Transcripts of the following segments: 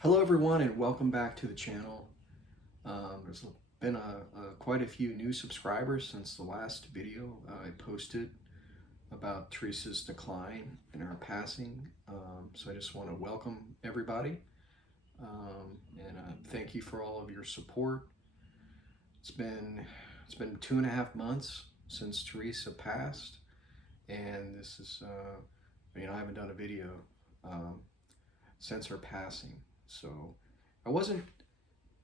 Hello everyone and welcome back to the channel. There's been quite a few new subscribers since the last video I posted about Teresa's decline and her passing. So I just want to welcome everybody and thank you for all of your support. It's been 2.5 months since Teresa passed, and this is I haven't done a video since her passing. So I wasn't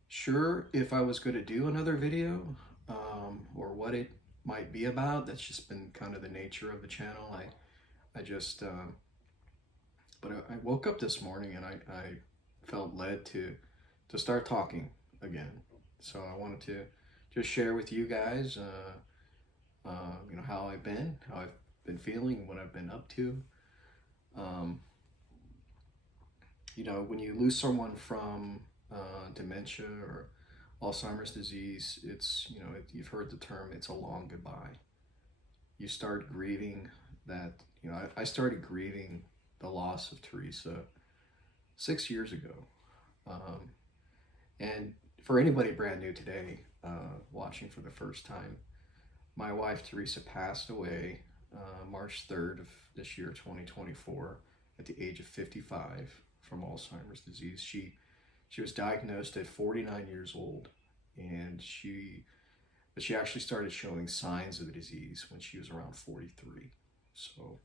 sure if I was going to do another video or what it might be about. That's just been kind of the nature of the channel. But I woke up this morning and I felt led to start talking again. So I wanted to just share with you guys, how I've been feeling, what I've been up to. When you lose someone from dementia or Alzheimer's disease, you've heard the term, it's a long goodbye. You start grieving that, I started grieving the loss of Teresa 6 years ago. And for anybody brand new today, watching for the first time, my wife Teresa passed away March 3rd of this year, 2024, at the age of 55 from Alzheimer's disease. She was diagnosed at 49 years old, and she actually started showing signs of the disease when she was around 43. So,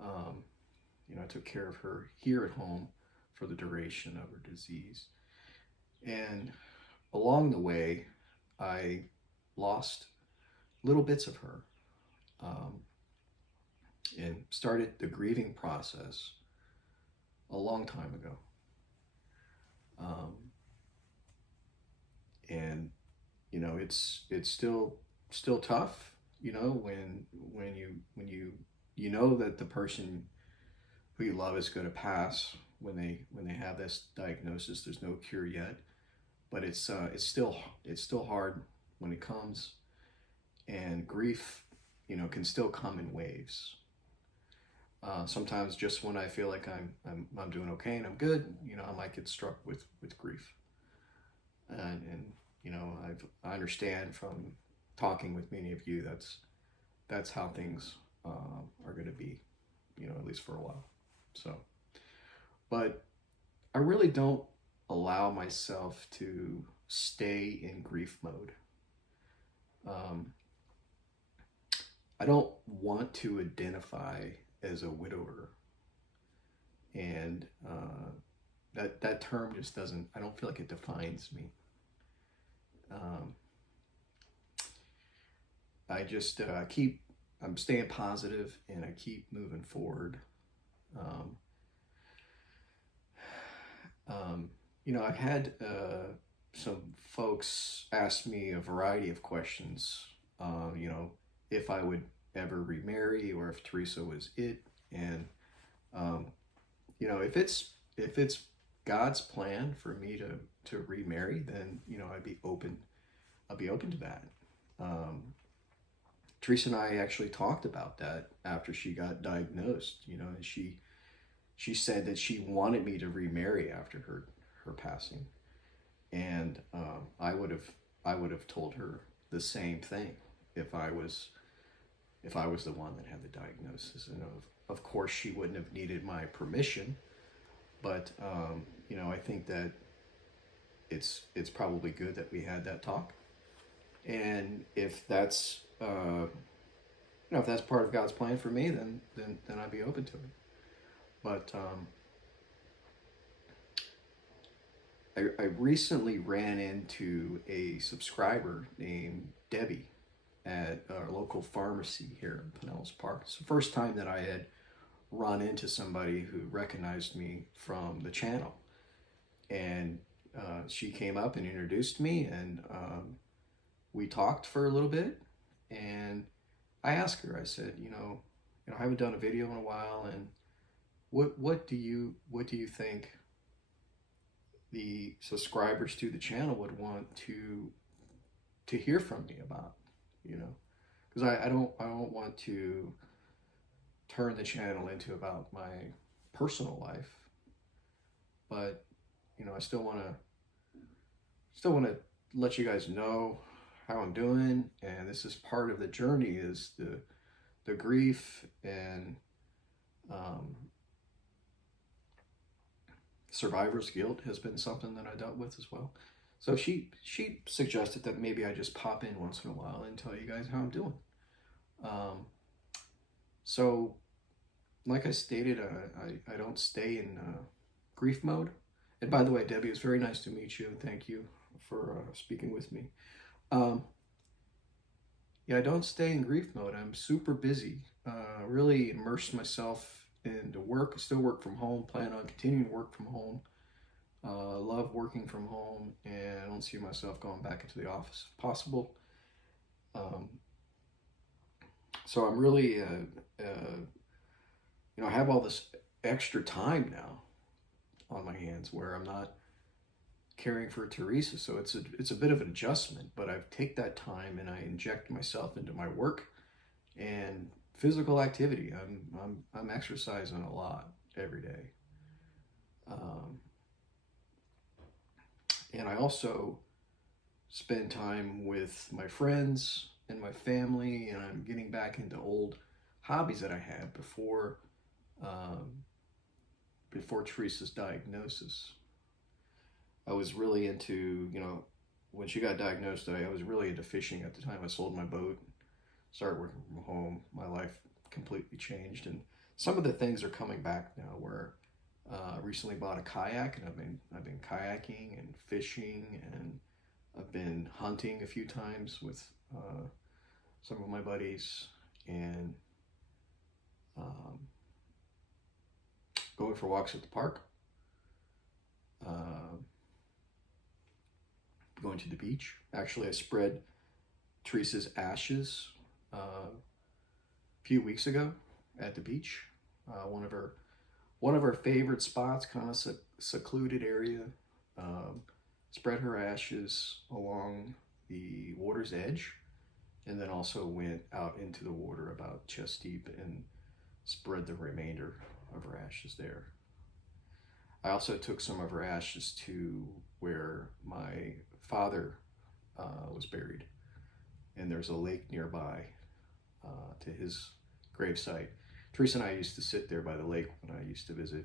I took care of her here at home for the duration of her disease. And along the way, I lost little bits of her and started the grieving process a long time ago. And it's still tough, when you know that the person who you love is going to pass when they have this diagnosis. There's no cure yet, but it's still hard when it comes, and grief, can still come in waves. Sometimes just when I feel like I'm doing okay and I'm good, I might get struck with grief. And I understand from talking with many of you, that's how things are going to be, at least for a while. So, but I really don't allow myself to stay in grief mode. I don't want to identify as a widower, and that term just doesn't, I don't feel like it defines me. I just I'm staying positive, and I keep moving forward. I've had some folks ask me a variety of questions, if I would ever remarry, or if Teresa was it. And if it's God's plan for me to remarry, then I'll be open to that. Teresa and I actually talked about that after she got diagnosed, and she said that she wanted me to remarry after her passing. And I would have told her the same thing if I was the one that had the diagnosis. And of course she wouldn't have needed my permission, but I think that it's probably good that we had that talk. And if that's if that's part of God's plan for me, then I'd be open to it. But I recently ran into a subscriber named Debbie at our local pharmacy here in Pinellas Park. It's the first time that I had run into somebody who recognized me from the channel. And she came up and introduced me, and we talked for a little bit. And I asked her, I said, I haven't done a video in a while, and what do you think the subscribers to the channel would want to hear from me about? Because I don't want to turn the channel into about my personal life, but still want to let you guys know how I'm doing, and this is part of the journey, is the grief and survivor's guilt has been something that I dealt with as well. So she suggested that maybe I just pop in once in a while and tell you guys how I'm doing. So like I stated, I don't stay in grief mode. And by the way, Debbie, it's very nice to meet you. Thank you for speaking with me. Yeah, I don't stay in grief mode. I'm super busy. Really immersed myself into work. I still work from home. Plan on continuing to work from home. Love working from home, and I don't see myself going back into the office if possible. So I'm really, I have all this extra time now on my hands where I'm not caring for Teresa. So it's a bit of an adjustment, but I take that time and I inject myself into my work and physical activity. I'm exercising a lot every day. And I also spend time with my friends and my family, and I'm getting back into old hobbies that I had before Teresa's diagnosis. I was really into, when she got diagnosed, I was really into fishing at the time. I sold my boat, started working from home. My life completely changed, and some of the things are coming back now. Where I recently bought a kayak, and I've been kayaking and fishing, and I've been hunting a few times with some of my buddies, and going for walks at the park, going to the beach. Actually, I spread Teresa's ashes a few weeks ago at the beach. One of her favorite spots, kind of secluded area. Spread her ashes along the water's edge, and then also went out into the water about chest deep and spread the remainder of her ashes there. I also took some of her ashes to where my father was buried, and there's a lake nearby to his gravesite. Teresa and I used to sit there by the lake when I used to visit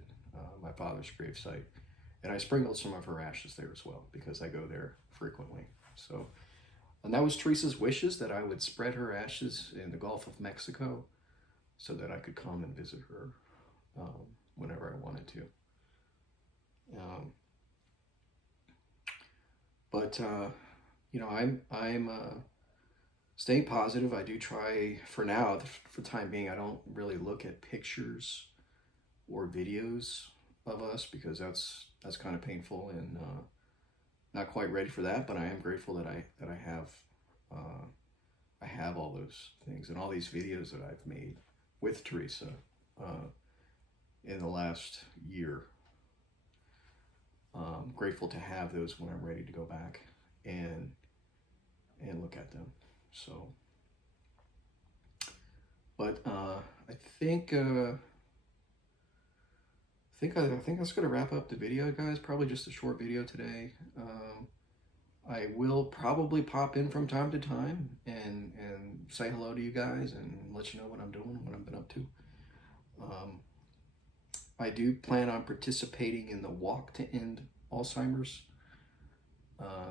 my father's gravesite, and I sprinkled some of her ashes there as well because I go there frequently. So, and that was Teresa's wishes, that I would spread her ashes in the Gulf of Mexico so that I could come and visit her whenever I wanted to. But I'm staying positive. I do try, for now, for the time being, I don't really look at pictures or videos of us because that's kind of painful, and not quite ready for that. But I am grateful that I have all those things and all these videos that I've made with Teresa in the last year. Grateful to have those when I'm ready to go back and look at them. So, but I think that's gonna wrap up the video, guys. Probably just a short video today. I will probably pop in from time to time and say hello to you guys and let you know what I'm doing, what I've been up to. I do plan on participating in the Walk to End Alzheimer's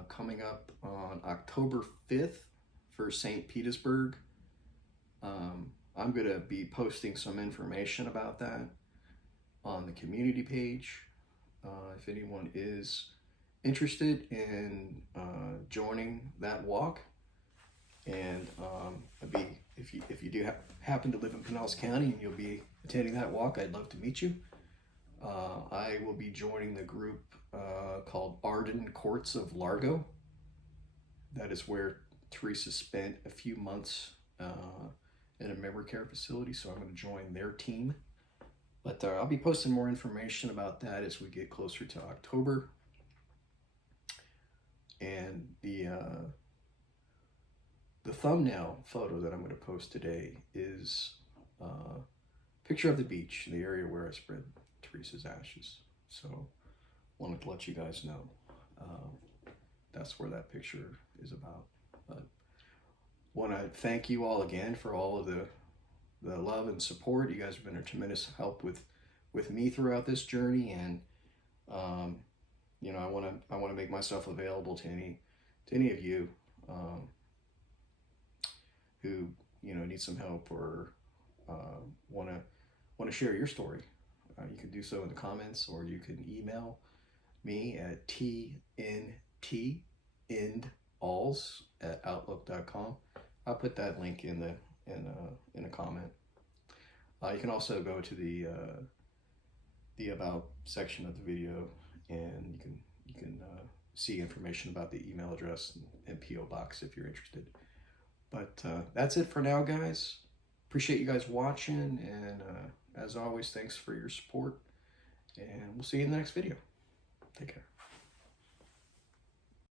coming up on October 5th for St. Petersburg. I'm going to be posting some information about that on the community page. If anyone is interested in joining that walk, and if you do happen to live in Pinellas County and you'll be attending that walk, I'd love to meet you. I will be joining the group called Arden Courts of Largo. That is where Teresa spent a few months in a memory care facility, so I'm going to join their team. But I'll be posting more information about that as we get closer to October. And the thumbnail photo that I'm going to post today is a picture of the beach, the area where I spread Teresa's ashes. So wanted to let you guys know. That's where that picture is about. But want to thank you all again for all of the love and support. You guys have been a tremendous help with me throughout this journey, and you know, I want to make myself available to any of you who, you know, need some help or want to share your story. You can do so in the comments, or you can email me at TnTEndAlz@outlook.com. I'll put that link in a comment. You can also go to the about section of the video, and you can see information about the email address and PO box if you're interested. But that's it for now, guys. Appreciate you guys watching, and as always, thanks for your support, and we'll see you in the next video. Take care.